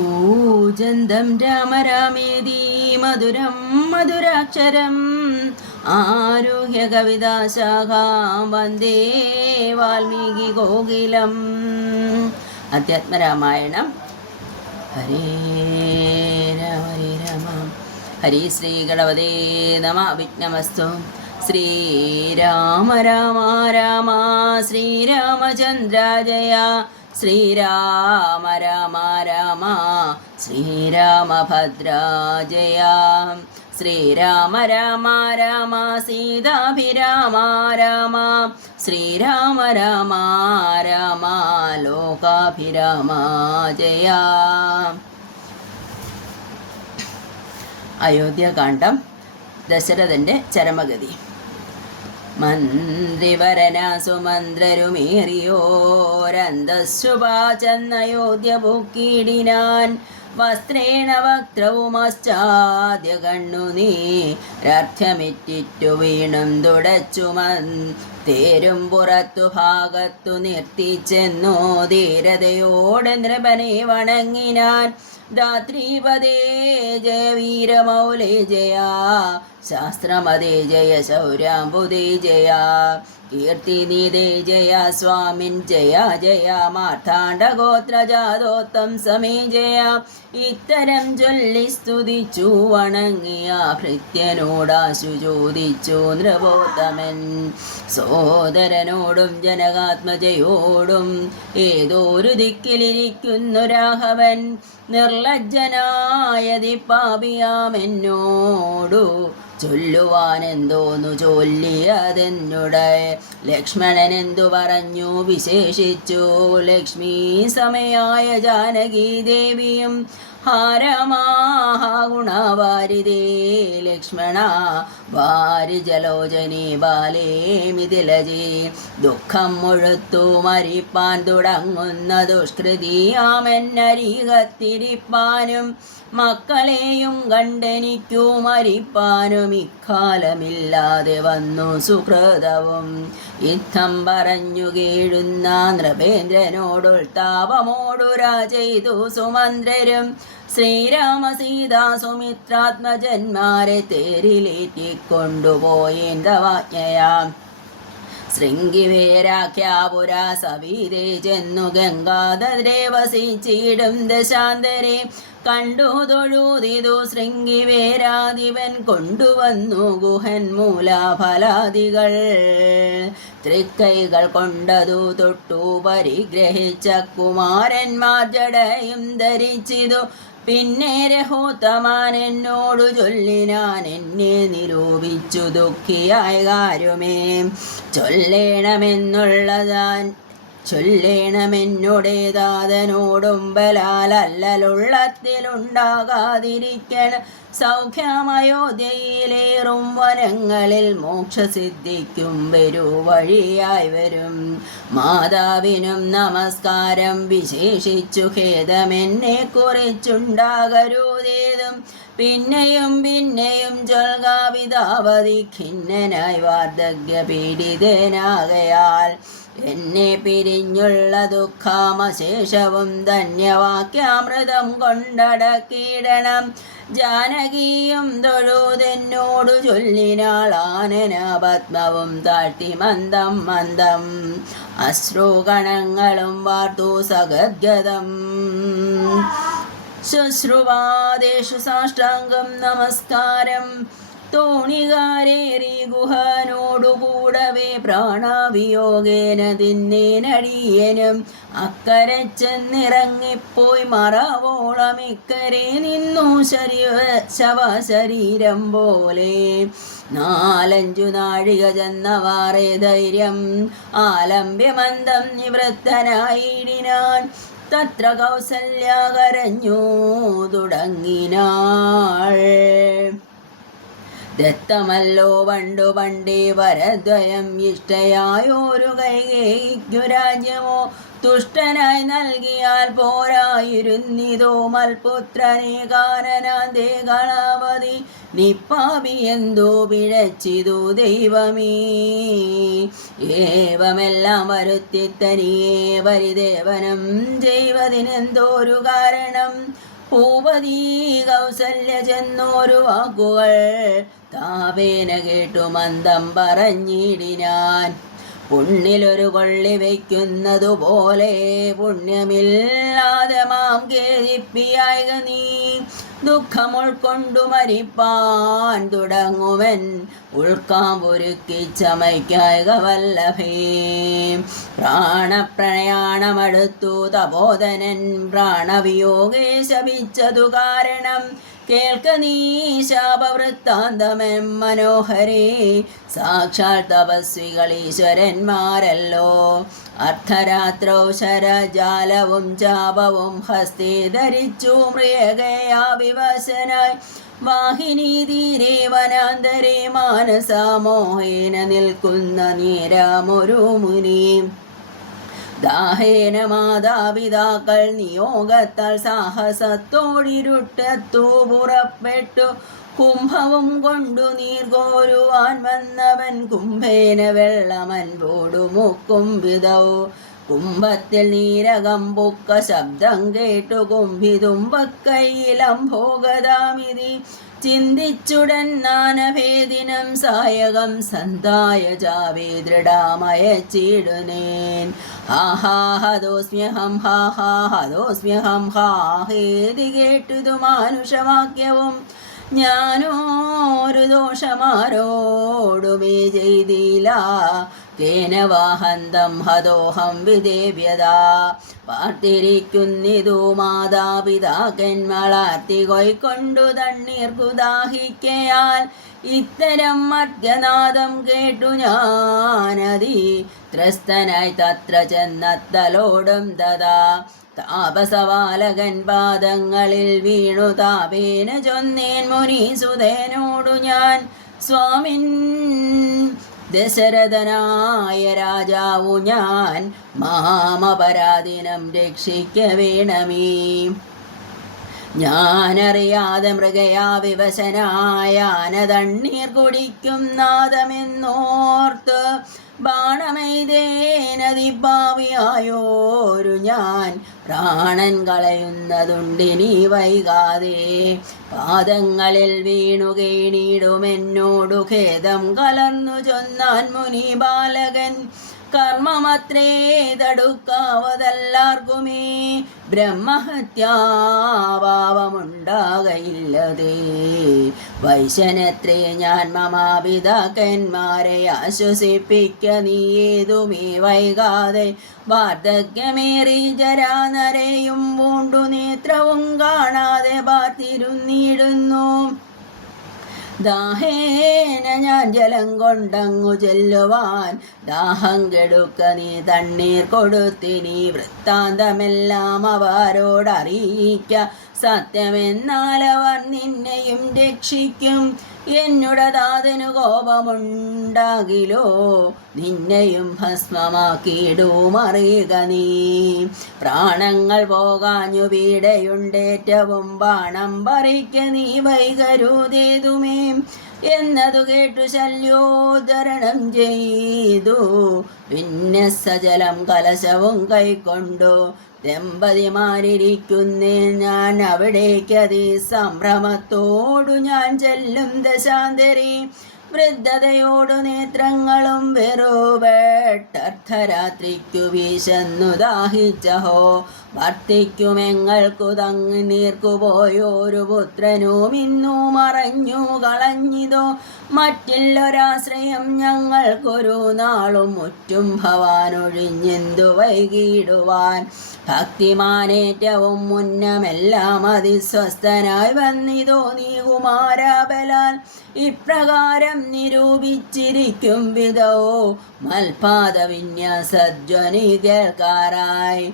കൂജന്തം രാമ രാമേതി മധുരം മധുരാക്ഷരം. ആരുഹ്യ കവിതാശാഖാം വന്ദേ വാൽമീകി ഗോകുലം അധ്യാത്മരാമായണം. ഹരേ രാമ ഹരേ രാമ. ഹരി ശ്രീ ഗണപതേ നമ. വിഘ്നമസ്തു. ശ്രീരാമ രാമ രാമ ശ്രീരാമചന്ദ്ര ജയ ശ്രീരാമ രാമ രാമ ശ്രീരാമഭദ്രാജയ. ശ്രീരാമ രാമ രാമ സീതാഭിരാമ രാമ ശ്രീരാമ രാമ രാമ ലോകാഭിരാമ ജയ അയോധ്യകാന്ഡം ദശരഥന്റെ ചരമഗതി. മന്ത്രിവരന വസ്ത്രേണ വക്രവുമശ്ചാദ്യ കണ്ണു നീരർത്ഥമിറ്റിറ്റു വീണും തുടച്ചുമൻ തേരും പുറത്തു ഭാഗത്തു നിർത്തിച്ചെന്നു ധീരതയോടെ നൃപനെ വണങ്ങിനാൻ ധാത്രീപദേ ജയ വീരമൗലി ജയ ശാസ്ത്രമതേ ജയ ശൗര്യാംബുദേ ജയ. കീർത്തി നീതേ ജയ സ്വാമിൻ ജയ ജയ. മാർത്താണ്ഡഗോത്രജാതോത്തം സമേ ജയ. ഇത്തരം ചൊല്ലി സ്തുതിച്ചു വണങ്ങിയ ഭൃത്യനോടാശു ചോദിച്ചു നൃപോത്തമൻ സോദരനോടും ജനകാത്മജയോടും ഏതോരു ദിക്കിലിരിക്കുന്നു രാഘവൻ. നിർലജ്ജനായതി പാപിയാമെന്നോടു ചൊല്ലുവാനെന്തോന്നു ചൊല്ലിയതെന്നുടെ ലക്ഷ്മണൻ എന്തു പറഞ്ഞു? വിശേഷിച്ചു. ലക്ഷ്മി സമയായ ജാനകി ദേവിയും. ഹാരമാഹുണവാരിതേ ലക്ഷ്മണ. വാരി ജലോചനി ബാലേ മിഥിലജി ദുഃഖം മുഴുത്തു മരിപ്പാൻ തുടങ്ങുന്ന ദുഷ്കൃതിയാമെന്നരികത്തിരിപ്പാനും മക്കളെയും കണ്ടെനിക്കു മരിപ്പാനും ഇക്കാലമില്ലാതെ വന്നു സുഹൃതവും. യുദ്ധം പറഞ്ഞു കീഴുന്ന നൃപേന്ദ്രനോടുൾ താപമോടുരാ ചെയ്തു സുമന്ത്രരും ശ്രീരാമ സീതാ സുമിത്രാത്മജന്മാരെ തേരിലേറ്റിക്കൊണ്ടുപോയേന്തവാജ്ഞയാം. ശൃംഗിവേരാഖ്യാപുര സവീതെ ചെന്നു ഗംഗാധരേ വസിച്ചിടും ദശാന്തരെ കണ്ടു തൊഴുതിതു ശൃംഗിവേരാധിപൻ കൊണ്ടുവന്നു ഗുഹൻ മൂലാഫലാദികൾ. തൃക്കൈകൾ കൊണ്ടതു തൊട്ടു പരിഗ്രഹിച്ച കുമാരന്മാർ ജടയും ധരിച്ചിതു പിന്നെ രഹോത്തമാൻ എന്നോടു ചൊല്ലിനാൻ എന്നെ നിരൂപിച്ചു ദുഃഖിയായ കാര്യമേ. ചൊല്ലേണമെന്നുള്ളതാൻ ചൊല്ലേണമെന്നുടെ ദാതനോടും സൗഖ്യമയോധ്യയിലേറും വനങ്ങളിൽ മോക്ഷസിദ്ധിക്കും വരൂ വഴിയായി വരും. മാതാവിനും നമസ്കാരം വിശേഷിച്ചു ഖേദമെന്നെ കുറിച്ചുണ്ടാകരുതേതും പിന്നെയും പിന്നെയും ചൊൽകാപിതാവതി ഖിന്നനായി വാർദ്ധക്യ പീഡിതനാകയാൽ എന്നെ പിരിഞ്ഞുള്ള ദുഃഖാമശേഷവും ധന്യവാക്യാമൃതം കൊണ്ടടക്കിയിടണം. ജാനകിയും തൊഴുതെന്നോടു ചൊല്ലിനാൾ ആനന പത്മവും താഴ്ത്തി മന്ദം മന്ദം. അശ്രുഗണങ്ങളും വാർത്തു സഗദ്ഗതം. ശുശ്രുവാദേഷു സാഷ്ടാംഗം നമസ്കാരം. തോണികാരേറി ഗുഹാനോടുകൂടവേ പ്രാണാവിയോഗേന തിന്നേനടിയനും. അക്കരെ ചെന്നിറങ്ങിപ്പോയി മറവോളം ഇക്കരെ നിന്നു ശരീര ശവശരീരം പോലെ. നാലഞ്ചു നാഴിക ചെന്നവാറെ ധൈര്യം. ആലംബ്യമന്ദം നിവൃത്തനായിടിനാൻ. തത്ര കൗസല്യ കരഞ്ഞു തുടങ്ങിനാൾ. ദത്തമല്ലോ പണ്ടു പണ്ടേ വരദ്വയം ഇഷ്ടയായോരു കൈകേയിക്കു രാജ്യമോ? തുഷ്ടനായി നൽകിയാൽ പോരായിരുന്നിതോ മൽപുത്രനെ കാനനാന്തേ കളാവതി? നിപ്പാപി എന്തോ പിഴച്ചിതു ദൈവമേ. ഏവമെല്ലാം വരുത്തി തനിയേ പരിദേവനം ചെയ്വതിനെന്തോരു കാരണം? ഭൂപതി കൗസല്യ ചെന്നോരു വാക്കുകൾ താപേന കേട്ടു മന്ദം പറഞ്ഞിടിനാൻ. പുണ്ണിലൊരു കൊള്ളി വയ്ക്കുന്നതുപോലെ പുണ്യമില്ലാതെ മാം കേരിപ്പിയായ നീ. ദുഃഖം ഉൾക്കൊണ്ടു മരിപ്പാൻ തുടങ്ങുവൻ. ഉൾക്കാമ്പൊരുക്കി ചമയ്ക്കായക വല്ലഭേ. പ്രാണപ്രണയാണമെടുത്തു തപോധനൻ. പ്രാണവിയോഗേ ശപിച്ചതു കാരണം കേൾക്ക നീ ശാപവൃത്താന്തമേ മനോഹരേ. സാക്ഷാൽ തപസ്വികൾ ഈശ്വരന്മാരല്ലോ. അർദ്ധരാത്രോ ശരജാലവും ചാപവും ഹസ്തി ധരിച്ചു മൃഗയാ വിവശനായി വാഹിനി തീരെ വനാന്തരേ മാനസാമോഹേന നിൽക്കുന്ന നീരാമൊരു മുനി. ദാഹേന മാതാപിതാക്കൾ നിയോഗത്താൽ സാഹസത്തോടിരുട്ടത്തു പുറപ്പെട്ടു. കുംഭവും കൊണ്ടു നീർകോരുവാൻ വന്നവൻ കുംഭേന വെള്ളമൻപോടു മുക്കും വിധൗ. കുംഭത്തിൽ നീരകം പൊക്ക ശബ്ദം കേട്ടു കുംഭിതുമ്പക്കൈയിലം ഭോഗതാമിതി. ചിന്തിച്ചുടൻ നാനഭേദിനം സായകം സന്തായ ജാവേ ദൃഢാമയച്ചിടുനേൻ. ഹാ ഹാഹാഹദോസ്മ്യഹം ഹതോസ്മ്യഹം ഹാ ഹാ ഹതോസ്മ്യഹം ഹാ ഹേതി കേട്ടിതു മാനുഷവാക്യവും. ഞാനോരു ദോഷമാരോടുമേ ചെയ്തില്ല കേനവാഹന്തം ഹതോഹം വിദേവ്യത. പാർത്തിരിക്കുന്നിതു മാതാപിതാക്കന്മാളാർത്തി കൊയ്ക്കൊണ്ടു തണ്ണീർക്കു ദാഹിക്കയാൽ ഇത്തരം മദ്യനാദം കേട്ടു ഞാനതി. ത്രസ്തനായി തത്ര ചെന്നത്തലോടും തഥാ താപസവാലകൻ പാദങ്ങളിൽ വീണു താപേന ചൊന്നേൻ മുനീസുതേനോടു ഞാൻ. സ്വാമിൻ ദശരഥനായ രാജാവു ഞാൻ മാമപരാധിനം രക്ഷിക്ക വേണമേ ഞാനറിയാതെ മൃഗയാ വിവശനായ തണ്ണീർ കുടിക്കും നാദമെന്നോർത്ത് ബാണമെയ്തേനതിഭാവിയായോരു ഞാൻ പ്രാണൻ കളയുന്നതുണ്ടിനി വൈകാതെ പാദങ്ങളിൽ വീണു കേണിടുമെന്നോടു ഖേദം കലർന്നു ചൊന്നാൻ മുനി ബാലകൻ കർമ്മമത്രേ തടുക്കാവതല്ലാർക്കുമേ ബ്രഹ്മഹത്യാഭാവമുണ്ടാകയില്ലതേ. വൈശനത്രേ ഞാൻ മമാപിതാക്കന്മാരെ ആശ്വസിപ്പിക്ക നീ ഏതുമേ വൈകാതെ വാർദ്ധക്യമേറി ജരാനരയും പൂണ്ടു നേത്രവും കാണാതെ പാർത്തിരുന്നിടുന്നു ദാഹേന ഞാൻ ജലം കൊണ്ടങ്ങു ചെല്ലുവാൻ. ദാഹം കെടുക്ക നീ തണ്ണീർ കൊടുത്തിനി വൃത്താന്തമെല്ലാം അവരോടറിയിക്ക. സത്യമെന്നാൽ അവർ നിന്നെയും രക്ഷിക്കും. എന്നുടതാതിനു കോപമുണ്ടാകിലോ? നിന്നെയും ഭസ്മമാക്കിയിടുമറിയുക നീ. പ്രാണങ്ങൾ പോകാഞ്ഞു പീഡയുണ്ടേറ്റവും ബാണം പറിക്ക നീ വൈകരുതേതുമേ. എന്നതു കേട്ടു ശല്യോദ്ധരണം ചെയ്തു. പിന്നെ സജലം കലശവും കൈക്കൊണ്ടു ദമ്പതിമാരിയ്ക്കുന്നേ ഞാൻ അവിടേക്കതി സംഭ്രമത്തോടു ഞാൻ ചെല്ലും ദശാന്തരി. വൃദ്ധതയോടു നേത്രങ്ങളും വെറുപെട്ടർദ്ധരാത്രിക്കു വീശന്നു ദാഹിച്ചഹോ. ഭർത്തിക്കുമെങ്ങൾക്കു തങ്ങ് നീർക്കുപോയോരു പുത്രനും ഇന്നു മറഞ്ഞു കളഞ്ഞിതോ. മറ്റില്ലൊരാശ്രയം ഞങ്ങൾക്കൊരു നാളും മുറ്റും ഭവാനൊഴിഞ്ഞെന്തു വൈകിടുവാൻ. ഭക്തിമാനേറ്റവും മുന്നമെല്ലാം അതിസ്വസ്ഥനായി വന്നിതോ നീ കുമാരാബലാൽ. ഇപ്രകാരം നിരൂപിച്ചിരിക്കും വിധവോ. മൽപാദ വിന്യാസധ്വനി കേൾക്കാറായി.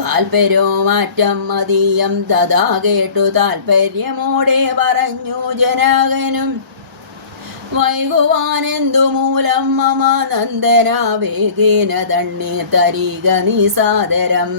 കാൽപര്യോ മാറ്റം മതീയം തഥാ കേട്ടു താൽപര്യമോടെ പറഞ്ഞു ജനകനും. വൈകുവാനെന്തു മൂലം മമ തണ്ണി തണ്ണീർ തരീക നിസാദരം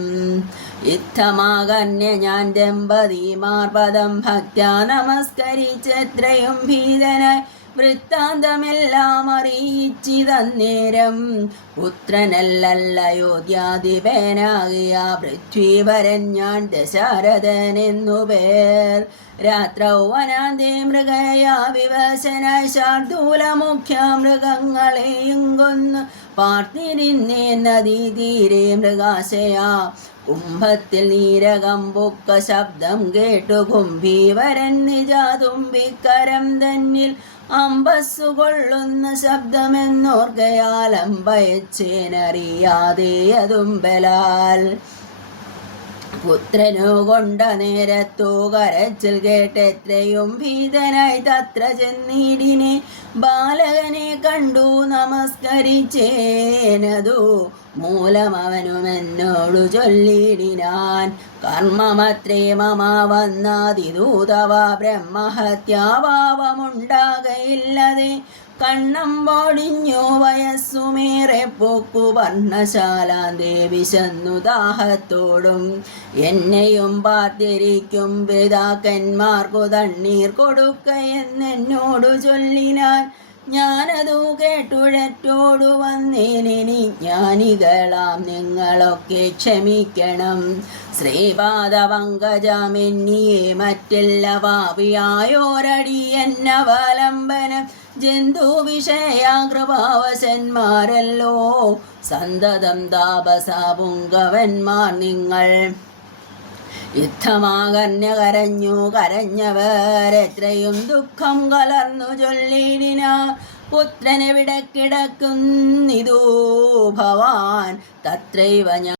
യുദ്ധമാകന്യ ഞാൻ ദമ്പതി മാർപദം ഭക്ത നമസ്കരിച്ചെത്രയും ഭീതനായി വൃത്താന്തമെല്ലാം അറിയിച്ചിതന്നേരം പുത്രനല്ലയോധ്യാധിപനാകിയ പൃഥ്വീവരൻ ഞാൻ ദശാരഥനെന്നു പേർ. രാത്രൗ വനാന്തേ മൃഗയാ വിവസന ശാർദൂല മുഖ്യ മൃഗങ്ങളെയും കൊന്ന് പാർത്തിരിന്നേ നദീ തീരെ മൃഗാശയാ. കുംഭത്തിൽ നീരകം പൊക്ക ശബ്ദം കേട്ടു. കുംഭീവരൻ നിജാതുമ്പിക്കരം തന്നിൽ അമ്പസ്സു കൊള്ളുന്ന ശബ്ദമെന്നോർക്കയാൽ അമ്പയച്ചേനറിയാതെ അതും ബലാൽ പുത്രനു കൊണ്ട നേരത്തു കരച്ചിൽ കേട്ടെത്രയും ഭീതനായി തത്ര ചെന്നീടിനെ ബാലകനെ കണ്ടു നമസ്കരിച്ചേനതു. മൂലമവനുമെന്നോടു ചൊല്ലിടിനാൻ. കർമ്മമത്രേ മമ വന്നാതിദൂതവ. ബ്രഹ്മഹത്യാഭാവമുണ്ടാകയില്ലതെ. കണ്ണം പൊടിഞ്ഞു വയസ്സുമേറെ പോക്കു വർണശാല ദേവി ചെന്നു ദാഹത്തോടും. എന്നെയും പാർത്തിരിക്കും പിതാക്കന്മാർക്കു തണ്ണീർ കൊടുക്കയെന്നെന്നോടു ചൊല്ലിനാൻ. ഞാനതു കേട്ടുഴറ്റോടു വന്നേനി ജ്ഞാനികളാം നിങ്ങളൊക്കെ ക്ഷമിക്കണം. ശ്രീപാദപങ്കജമെന്നിയെ മറ്റെല്ല എന്ന ജന്തു വിഷയാകൃപാവശന്മാരല്ലോ സന്തതം താപസാപുങ്കവന്മാർ നിങ്ങൾ. യുദ്ധമാകർണ്യ കരഞ്ഞു കരഞ്ഞവരെത്രയും ദുഃഖം കലർന്നു ചൊല്ലിടിന പുത്രനെവിടെ കിടക്കുന്നിതൂ ഭവാൻ. തത്രൈവ